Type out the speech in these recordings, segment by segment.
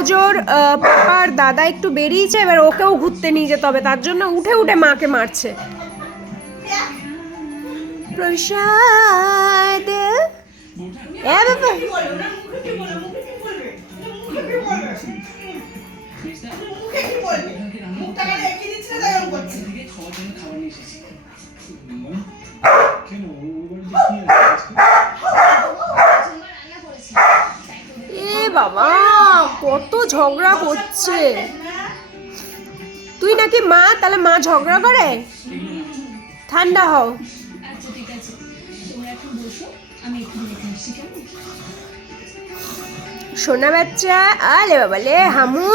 তোজোর পাপার দাদা একটু বেরিয়েছে, এবার ওকেও ঘুরতে নিয়ে যেতে হবে, তার জন্য উঠে উঠে মাকে মারছে। প্রসাদ বাবা এ বাবা কত ঝগড়া করছে। তুই নাকি মা, তাহলে মা ঝগড়া করে? ঠান্ডা হও। সোনা বাচ্চা, আলে বাবা লে হামু।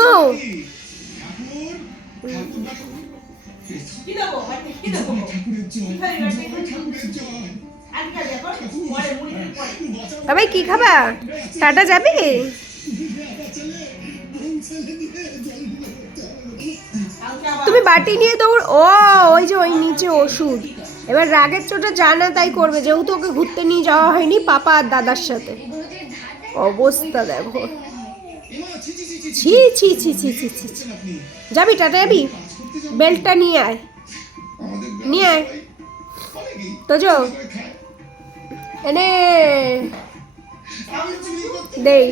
ভাই কি খাবা? টাটা যাবি? তুমি বাটি নিয়ে দৌড়। ও ওই যে ওই নিচে ওষুধ। এবার রাগের চোটে জানা তাই করবে, যেহেতু ওকে ঘুরতে নিয়ে যাওয়া হয়নি পাপা আর দাদার সাথে। অবস্থা দেখো, ছি ছি ছি ছি ছি ছি। যাবি টাটা যাবি? বেল্টটা নিয়ে আয়, নিয়ে আয় তোজো, এনে দেই।